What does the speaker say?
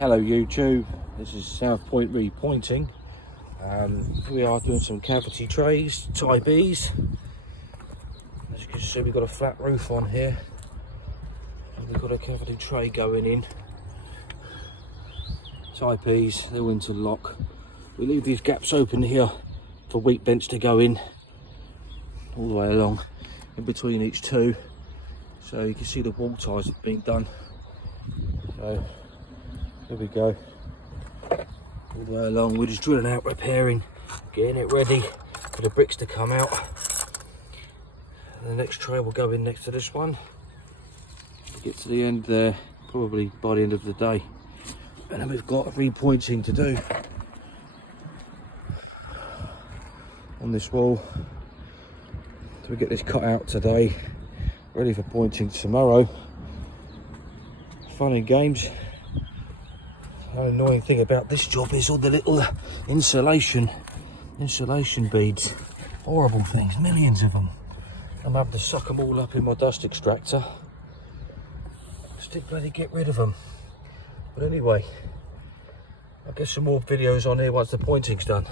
Hello YouTube, this is Southpoint Repointing. We are doing some cavity trays, tie Bs. As you can see, we've got a flat roof on here and we've got a cavity tray going in. Tie Bs, they'll interlock. We leave these gaps open here for wheat bench to go in all the way along in between each two, so you can see the wall ties have been done. So here we go, all the way along. We're just drilling out, repairing, getting it ready for the bricks to come out. And the next tray will go in next to this one. Get to the end there, probably by the end of the day. And then we've got repointing to do on this wall. So we get this cut out today, ready for pointing tomorrow. Fun and games. The annoying thing about this job is all the little insulation beads. Horrible things, millions of them. I'm having to suck them all up in my dust extractor. Still bloody get rid of them. But anyway, I'll get some more videos on here once the pointing's done.